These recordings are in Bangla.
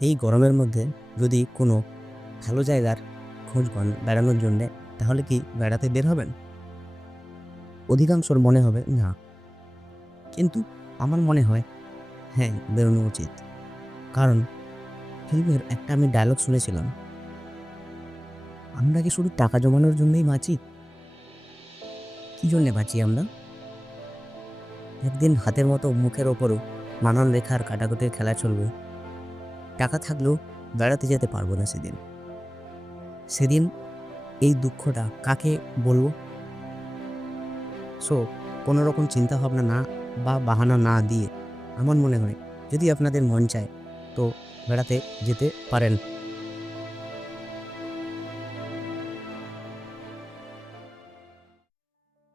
এই গরমের মধ্যে যদি কোনো ভালো জায়গার খোঁজ পান বেড়ানোর জন্যে তাহলে কি বেড়াতে বের হবেন? অধিকাংশর মনে হবে না। কিন্তু আমার মনে হয় হ্যাঁ বেরোনো উচিত। কারণ ফিল্মের একটা আমি ডায়লগ শুনেছিলাম। আমরা কি শুধু টাকা জমানোর জন্যই বাঁচি? কি জন্যে বাঁচি আমরা? একদিন হাতের মতো মুখের ওপরও নানান রেখার কাটাকুটির খেলা চলবে। টাকা থাকলেও বেড়াতে যেতে পারব না সেদিন। সেদিন এই দুঃখটা কাকে বলব? সো কোনো রকম চিন্তা ভাবনা না বা বাহানা না দিয়ে আমার মনে হয় যদি আপনাদের মন চায় তো বেড়াতে যেতে পারেন।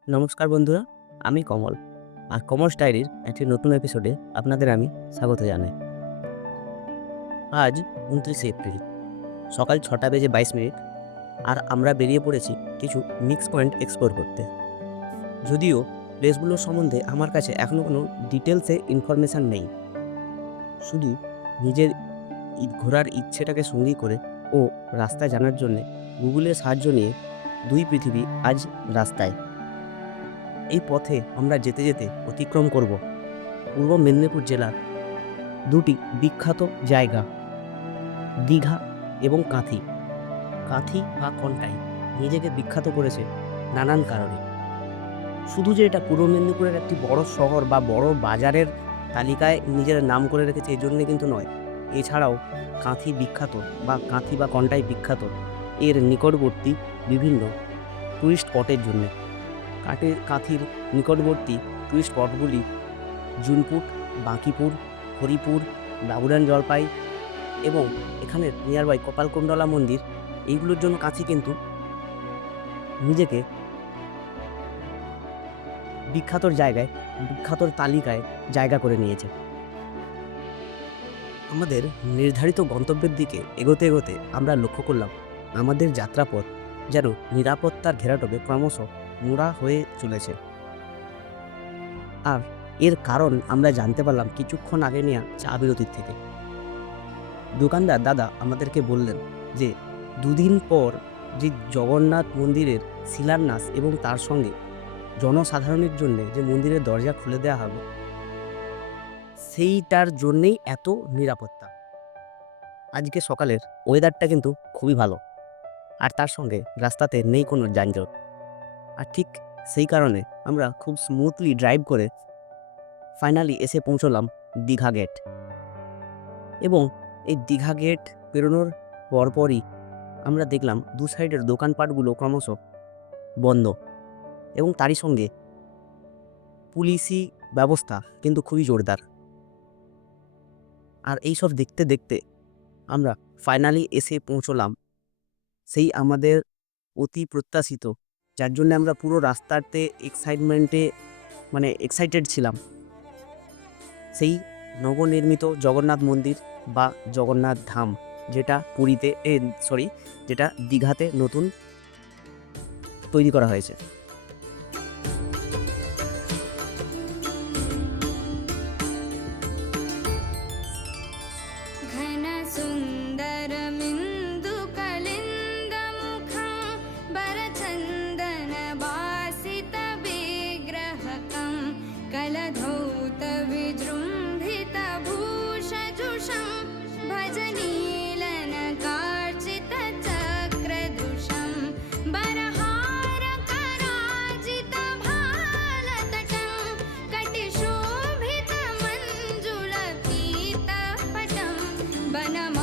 নমস্কার বন্ধুরা, আমি কমল। আর কমল ডায়েরির একটি নতুন এপিসোডে আপনাদের আমি স্বাগত জানাই। আজ উনত্রিশে এপ্রিল, সকাল ছটা বেজে বাইশ মিনিট, আর আমরা বেরিয়ে পড়েছি কিছু মিক্স পয়েন্ট এক্সপ্লোর করতে। যদিও প্লেসগুলোর সম্বন্ধে আমার কাছে এখনও কোনো ডিটেলসে ইনফরমেশান নেই। শুধু নিজের ঘোরার ইচ্ছেটাকে সঙ্গী করে ও রাস্তা জানার জন্যে গুগলের সাহায্য নিয়ে দুই পৃথিবী আজ রাস্তায়। এই পথে আমরা যেতে যেতে অতিক্রম করব। পূর্ব মেদিনীপুর জেলার দুটি বিখ্যাত জায়গা। দীঘা এবং কাঁথি। কাঁথি বা কন্টাই নিজেকে বিখ্যাত করেছে নানান কারণে। শুধু যে এটা পূর্ব মেদিনীপুরের একটি বড় শহর বা বড় বাজারের তালিকায় নিজের নাম করে রেখেছে এই জন্যে কিন্তু নয়। এছাড়াও কাঁথি বিখ্যাত বা কাঁথি বা কন্টাই বিখ্যাত, এর নিকটবর্তী বিভিন্ন টুরিস্ট স্পটের জন্যে। কাঠের কাঁথির নিকটবর্তী টুরিস্ট স্পটগুলি জুনপুট বাঁকিপুর, হরিপুর, বাবুরান জলপাই এবং এখানের নিয়ারবাই কপালকুণ্ডলা মন্দির, এইগুলোর জন্য কাছে কিন্তু নিজেকে বিখ্যাতর জায়গায় বিখ্যাতর তালিকায় জায়গা করে নিয়েছে। আমাদের নির্ধারিত গন্তব্যের দিকে এগোতে এগোতে আমরা লক্ষ্য করলাম, আমাদের যাত্রাপথ যেন নিরাপত্তার ঘেরাটোপে ক্রমশ মোড়া হয়ে চলেছে। আর এর কারণ আমরা জানতে পারলাম কিছুক্ষণ আগে নেওয়া চা বিরতির থেকে। দোকানদার দাদা আমাদেরকে বললেন যে, দুদিন পর যে জগন্নাথ মন্দিরের শিলান্যাস এবং তার সঙ্গে জনসাধারণের জন্য যে মন্দিরের দরজা খুলে দেওয়া হবে, সেইটার জন্যেই এত নিরাপত্তা। আজকে সকালের ওয়েদারটা কিন্তু খুবই ভালো, আর তার সঙ্গে রাস্তাতে নেই কোনো যানজট। আর ঠিক সেই কারণে আমরা খুব স্মুথলি ড্রাইভ করে ফাইনালি এসে পৌঁছলাম দীঘা গেট এবং এই দীঘা গেট পেরোনোর পরপরই আমরা দেখলাম দু সাইডের দোকানপাটগুলো ক্রমশ বন্ধ এবং তারই সঙ্গে পুলিশি ব্যবস্থা কিন্তু খুবই জোরদার। আর এই সব দেখতে দেখতে আমরা ফাইনালি এসে পৌঁছলাম সেই আমাদের অতি প্রত্যাশিত, যার জন্য আমরা পুরো রাস্তাতে এক্সাইটমেন্টে মানে এক্সাইটেড ছিলাম। সেই নবনির্মিত জগন্নাথ মন্দির বা জগন্নাথ ধাম যেটা পুরীতে এ সরি যেটা দীঘাতে নতুন তৈরি করা হয়েছে। banama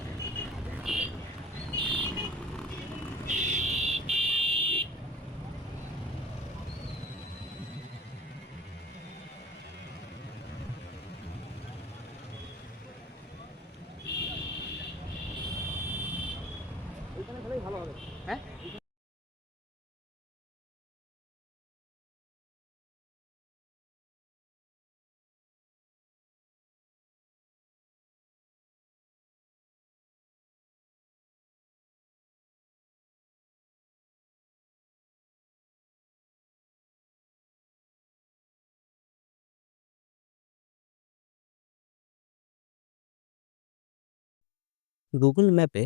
গুগল ম্যাপে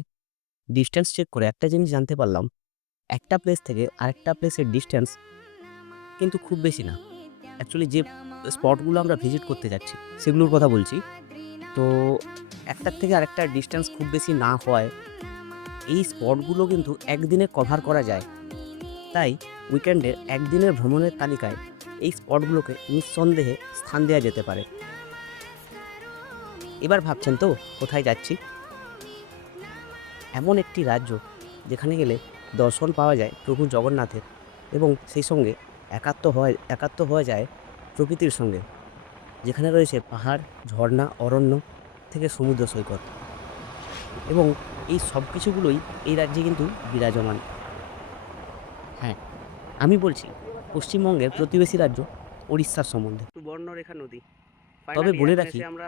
ডিস্টেন্স চেক করে একটা জিনিস জানতে পারলাম। একটা প্লেস থেকে আরেকটা প্লেসের ডিস্টেন্স কিন্তু খুব বেশি না। অ্যাকচুয়ালি যে স্পটগুলো আমরা ভিজিট করতে যাচ্ছি, সেগুলোর কথা বলছি। তো একটার থেকে আরেকটা ডিস্টেন্স খুব বেশি না হওয়ায় এই স্পটগুলো কিন্তু একদিনে কভার করা যায়। তাই উইকেন্ডের একদিনের ভ্রমণের তালিকায় এই স্পটগুলোকে নিঃসন্দেহে স্থান দেওয়া যেতে পারে। এবার ভাবছেন তো কোথায় যাচ্ছি? এমন একটি রাজ্য যেখানে গেলে দর্শন পাওয়া যায় প্রভু জগন্নাথের এবং সেই সঙ্গে একাত্ম হওয়া একাত্ম হওয়া যায় প্রকৃতির সঙ্গে। যেখানে রয়েছে পাহাড় ঝর্ণা অরণ্য থেকে সমুদ্র সৈকত এবং এই সব কিছুগুলোই এই রাজ্যে কিন্তু বিরাজমান। হ্যাঁ আমি বলছি পশ্চিমবঙ্গের প্রতিবেশী রাজ্য উড়িষ্যার সম্বন্ধে। বর্ণরেখা নদী। তবে বলে রাখি আমরা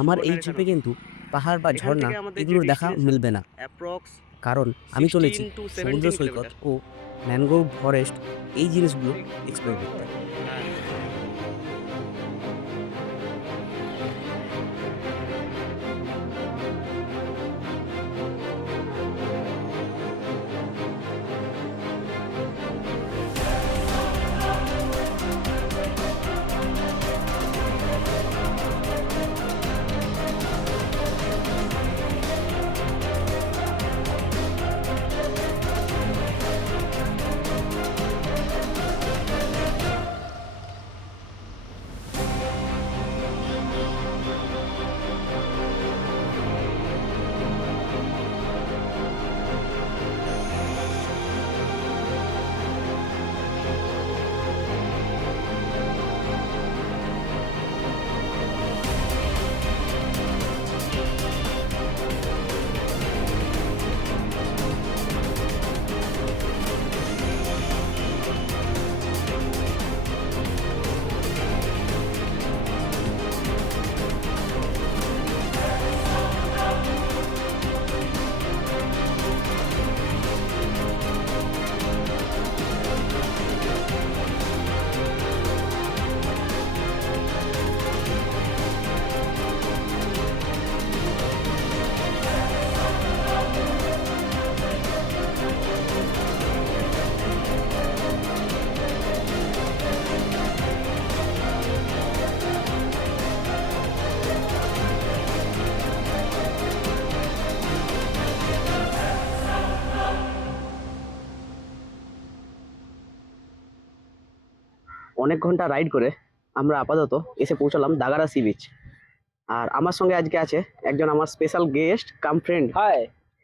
আমার এই ট্রিপে কিন্তু পাহাড় বা ঝর্ণা এগুলোর দেখা মিলবে না। কারণ আমি চলেছি সমুদ্র সৈকত ও ম্যানগ্রোভ ফরেস্ট এই জিনিসগুলো এক্সপ্লোর করতে। অনেক ঘণ্টা রাইড করে আমরা আপাতত এসে পৌঁছালাম দাগারা সি বিচ আর আমার সঙ্গে আজকে আছে একজন আমার special guest cum friend hi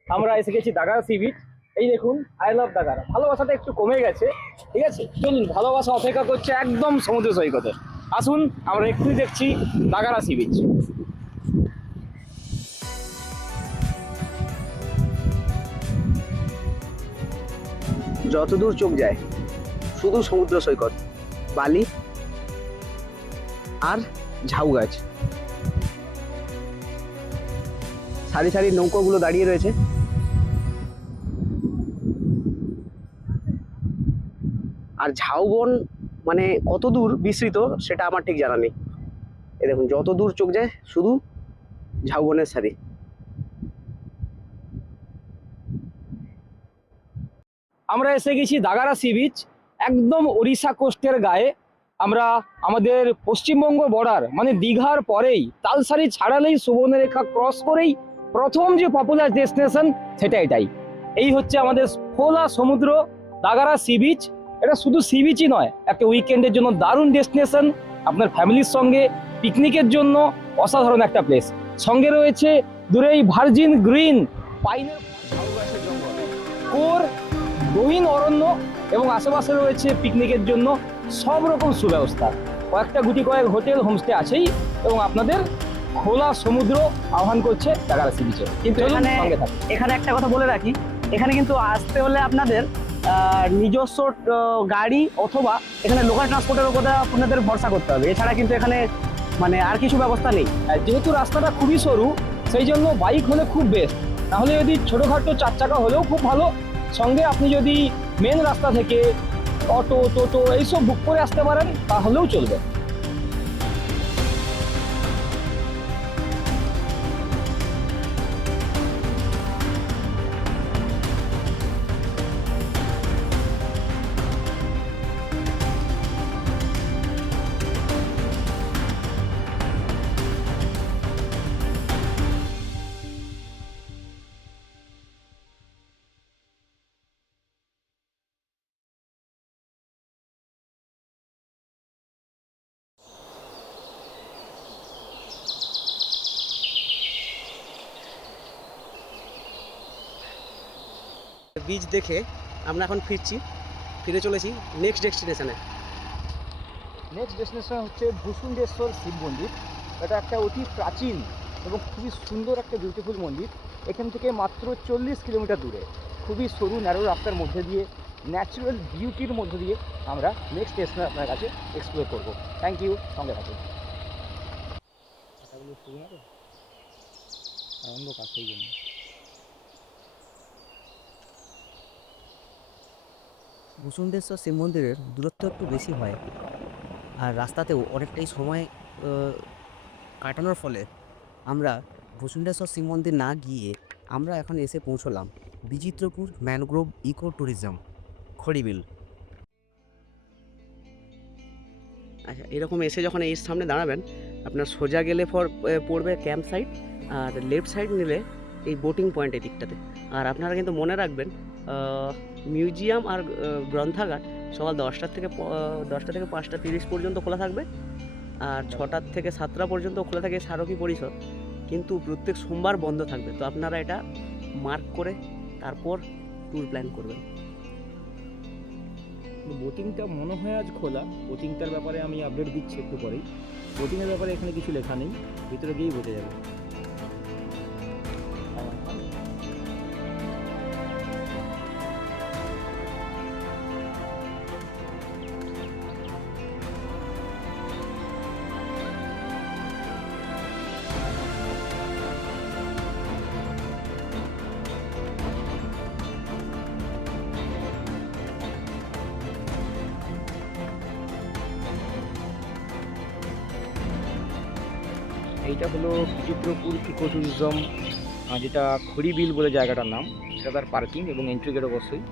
আমরা এসে গেছি দাগারা সি বিচ এই দেখুন আই লাভ দাগারা। ভালোবাসাটা একটু কমে গেছে ঠিক আছে? চলুন ভালোবাসা অপেক্ষা করছে একদম সমুদ্র সৈকতে। আসুন আমরা একটু দেখছি দাগারা সি বিচ যতদূর চোখ যায় শুধু সমুদ্র সৈকত। বালি আর ঝাউ গাছ। সারি সারি নৌকোগুলো দাঁড়িয়ে রয়েছে। আর ঝাউবন মানে কত দূর বিস্তৃত সেটা আমার ঠিক জানা নেই। এ দেখুন, যত দূর চোখ যায় শুধু ঝাউবনের সারি। আমরা এসে গেছি দাগারা সি বিচ। একদম ওড়িশা কোস্টের গায়ে। আমরা আমাদের পশ্চিমবঙ্গ বর্ডার মানে দীঘার পরেই, তালসারি ছাড়ালেই সুবর্ণরেখা ক্রস করেই প্রথম যে পপুলার ডেস্টিনেশন সেটা এটাই। এই হচ্ছে আমাদের খোলা সমুদ্র দাগারা সি বিচ এটা শুধু সি বিচই নয়, একটা উইকেন্ডের জন্য দারুণ ডেস্টিনেশন আপনার ফ্যামিলির সঙ্গে পিকনিকের জন্য অসাধারণ একটা প্লেস সঙ্গে রয়েছে দূরেই ভার্জিন গ্রিন পাইনের কোর গহীন অরণ্য এবং আশেপাশে রয়েছে পিকনিকের জন্য সব রকম সুব্যবস্থা। কয়েকটা গুটি কয়েক হোটেল হোমস্টে আছেই এবং আপনাদের খোলা সমুদ্র আহ্বান করছে টাকারা সি বিচে কিন্তু এখানে এখানে একটা কথা বলে রাখি এখানে কিন্তু আসতে হলে আপনাদের নিজস্ব গাড়ি অথবা এখানে লোকাল ট্রান্সপোর্টের উপরে আপনাদের ভরসা করতে হবে। এছাড়া কিন্তু এখানে মানে আর কিছু ব্যবস্থা নেই। যেহেতু রাস্তাটা খুবই সরু সেই জন্য বাইক হলে খুব বেস্ট তাহলে যদি ছোটোখাটো চার চাকা হলেও খুব ভালো। সঙ্গে আপনি যদি মেন রাস্তা থেকে অটো টোটো এইসব বুক করে আসতে পারেন তাহলেও চলবে। বীজ দেখে আমরা এখন ফিরছি ফিরে চলেছি নেক্সট ডেস্টিনেশনে নেক্সট ডেস্টিনেশন হচ্ছে ভূসুণ্ডেশ্বর শিব মন্দির। এটা একটা অতি প্রাচীন এবং খুবই সুন্দর একটা বিউটিফুল মন্দির। এখান থেকে মাত্র চল্লিশ কিলোমিটার দূরে। খুবই সরু ন্যারো রাস্তার মধ্যে দিয়ে ন্যাচারাল বিউটির মধ্যে দিয়ে আমরা নেক্সট স্টেশনে আপনার কাছে এক্সপ্লোর করব। থ্যাংক ইউ সঙ্গে থাকুন। অন্ধকার সেই জন্য ভূষুণ্ডেশ্বর শিব মন্দিরের দূরত্ব একটু বেশি হয় আর রাস্তাতেও অনেকটাই সময় কাটানোর ফলে আমরা ভূষুণ্ডেশ্বর শিব মন্দির না গিয়ে আমরা এখন এসে পৌঁছলাম Bichitrapur mangrove eco tourism, Khoribil. আচ্ছা এরকম এসে যখন এর সামনে দাঁড়াবেন, আপনার সোজা গেলে ফর পড়বে ক্যাম্প সাইট আর লেফট সাইড নিলে এই বোটিং পয়েন্ট এই দিকটাতে। আর আপনারা কিন্তু মনে রাখবেন মিউজিয়াম আর গ্রন্থাগার সকাল দশটার থেকে দশটা থেকে পাঁচটা তিরিশ পর্যন্ত খোলা থাকবে। আর ছটার থেকে সাতটা পর্যন্ত খোলা থাকে স্মারকী পরিষদ কিন্তু প্রত্যেক সোমবার বন্ধ থাকবে। তো আপনারা এটা মার্ক করে তারপর ট্যুর প্ল্যান করবেন। বোটিংটা মনে হয় আজ খোলা। বোটিংটার ব্যাপারে আমি আপডেট দিচ্ছি একটু পরেই। বোটিংয়ের ব্যাপারে এখানে কিছু লেখা নেই। ভিতরে গিয়েই বোঝা যাবে। এইটা হলো বিচিত্রপুর ইকো ট্যুরিজম যেটা খড়িবিল বলে জায়গাটার নাম। এটা তার পার্কিং এবং এন্ট্রি গেট অবশ্যই।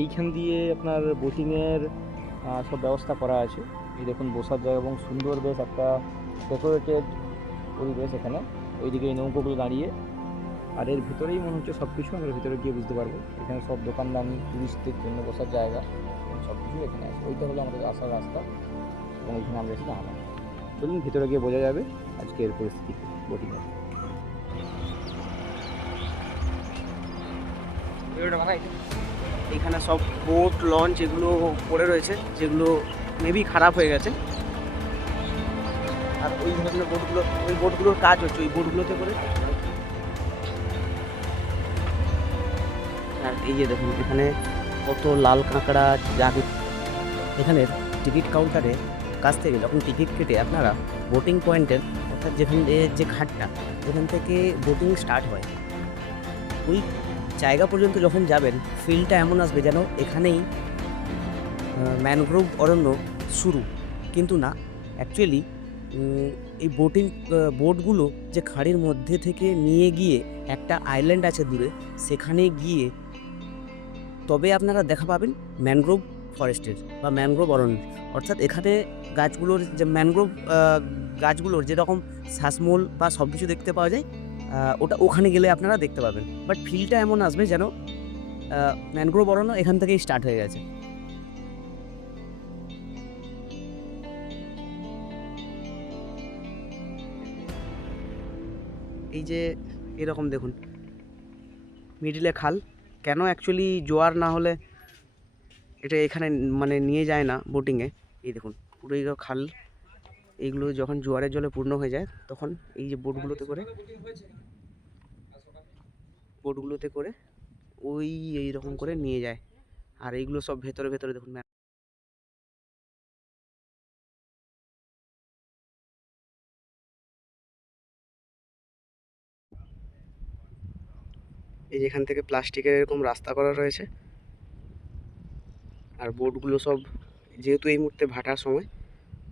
এইখান দিয়ে আপনার বোটিংয়ের সব ব্যবস্থা করা আছে। এই দেখুন, বসার জায়গা এবং সুন্দর বেশ একটা ডেকোরেটেড পরিবেশ এখানে। ওইদিকে এই নৌকোগুলো দাঁড়িয়ে। আর এর ভিতরেই মনে হচ্ছে সব কিছু আমরা ভিতরে গিয়ে বুঝতে পারব। এখানে সব দোকানদানি টুরিস্টদের জন্য বসার জায়গা সব কিছু এখানে আছে। ওইটা হলো আমাদের আসার রাস্তা এবং এখানে আমরা এসে দাঁড়ালাম। চলুন ভিতরে গিয়ে বোঝা যাবে আজকের পরিস্থিতি বোটিংয়ের এখানে সব বোট লঞ্চ এগুলো পড়ে রয়েছে, যেগুলো মেবি খারাপ হয়ে গেছে। আর ওই ধরনের বোটগুলো ওই বোটগুলোর কাজ হচ্ছে ওই বোটগুলোতে করে। আর এই যে দেখুন, এখানে কত লাল কাঁকড়া যা এখানে টিকিট কাউন্টারে কাছ থেকে যখন টিকিট কেটে আপনারা বোটিং পয়েন্টের অর্থাৎ যেখান যে ঘাটটা, ওখান থেকে বোটিং স্টার্ট হয়। ওই জায়গা পর্যন্ত যখন যাবেন ফিলটা এমন আসবে যেন এখানেই ম্যানগ্রোভ অরণ্য শুরু। কিন্তু না অ্যাকচুয়ালি এই বোটিং বোটগুলো যে খাড়ির মধ্যে থেকে নিয়ে গিয়ে একটা আইল্যান্ড আছে দূরে, সেখানে গিয়ে তবে আপনারা দেখা পাবেন ম্যানগ্রোভ ফরেস্টের বা ম্যানগ্রোভ অরণ্য অর্থাৎ এখানে গাছগুলোর যে ম্যানগ্রোভ গাছগুলোর যেরকম শ্বাসমূল বা সব কিছু দেখতে পাওয়া যায় ওটা ওখানে গেলে আপনারা দেখতে পাবেন। বাট ফিলটা এমন আসবে যেন ম্যানগ্রোভ অরণ্য এখান থেকেই স্টার্ট হয়ে গেছে। এই যে, এরকম দেখুন। মিডিলে খাল। কেন অ্যাকচুয়ালি জোয়ার না হলে এটা এখানে মানে নিয়ে যায় না বোটিংয়ে এই দেখুন। পুরো এই খাল। এইগুলো যখন জোয়ারের জলে পূর্ণ হয়ে যায়, তখন এই যে বোটগুলোতে করে বোটগুলোতে করে ওই এই রকম করে নিয়ে যায়। আর এইগুলো সব ভেতরে ভেতরে দেখুন এই যে এখান থেকে প্লাস্টিকের এরকম রাস্তা করা রয়েছে। আর বোটগুলো সব, যেহেতু এই মুহূর্তে ভাটার সময়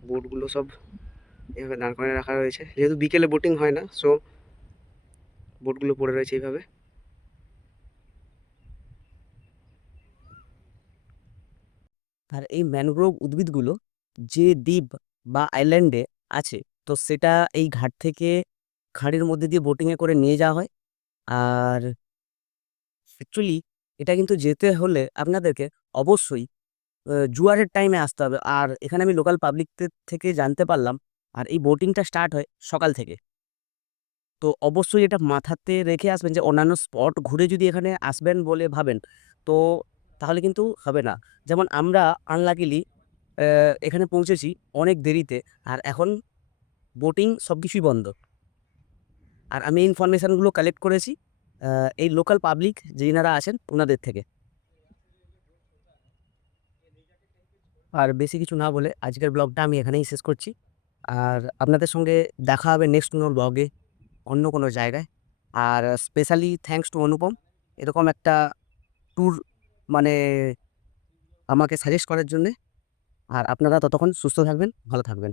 বোটগুলো সব এভাবে দাঁড় করে রাখা রয়েছে। যেহেতু বিকেলে বোটিং হয় না সো বোটগুলো পড়ে রয়েছে এইভাবে। আর এই ম্যানগ্রোভ উদ্ভিদগুলো যে দ্বীপ বা আইল্যান্ডে আছে, তো সেটা এই ঘাট থেকে খাঁড়ির মধ্যে দিয়ে বোটিংয়ে করে নিয়ে যাওয়া হয়। আর অ্যাকচুয়ালি এটা কিন্তু যেতে হলে আপনাদেরকে অবশ্যই জোয়ারের টাইমে আসতে হবে। আর এখানে আমি লোকাল পাবলিকদের থেকে জানতে পারলাম, আর এই বোটিংটা স্টার্ট হয় সকাল থেকে। তো অবশ্যই এটা মাথাতে রেখে আসবেন যে, অন্যান্য স্পট ঘুরে যদি এখানে আসবেন বলে ভাবেন, তো তাহলে কিন্তু হবে না। যেমন আমরা আনলাকিলি এখানে পৌঁছেছি অনেক দেরিতে, আর এখন বোটিং সব কিছুই বন্ধ। আর আমি ইনফরমেশানগুলো কালেক্ট করেছি এই লোকাল পাবলিক যেনারা আছেন ওনাদের থেকে। আর বেশি কিছু না বলে আজকের ব্লগটা আমি এখানেই শেষ করছি। আর আপনাদের সঙ্গে দেখা হবে নেক্সট কোনো ব্লগে অন্য কোনো জায়গায়। আর স্পেশালি থ্যাংকস টু অনুপম, এরকম একটা ট্যুর মানে আমাকে সাজেস্ট করার জন্যে। আর আপনারা ততক্ষণ সুস্থ থাকবেন, ভালো থাকবেন।